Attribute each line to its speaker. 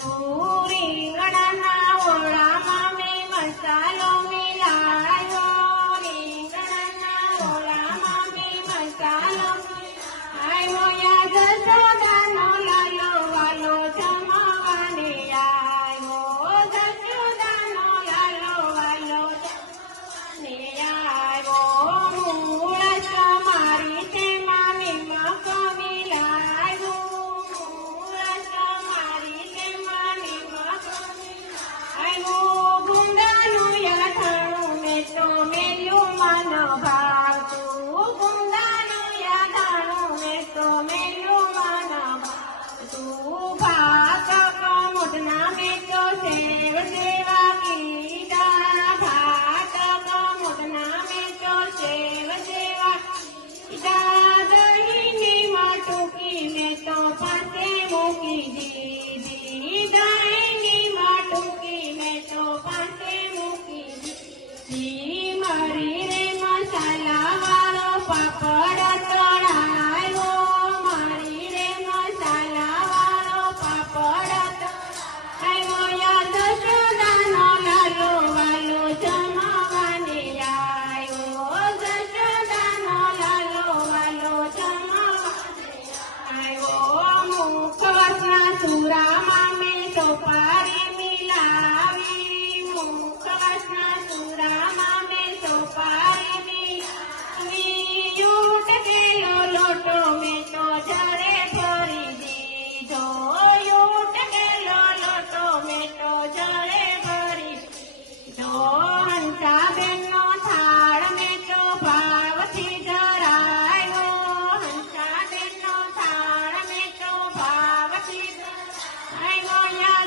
Speaker 1: Oh. தேவன் தேவாகி com a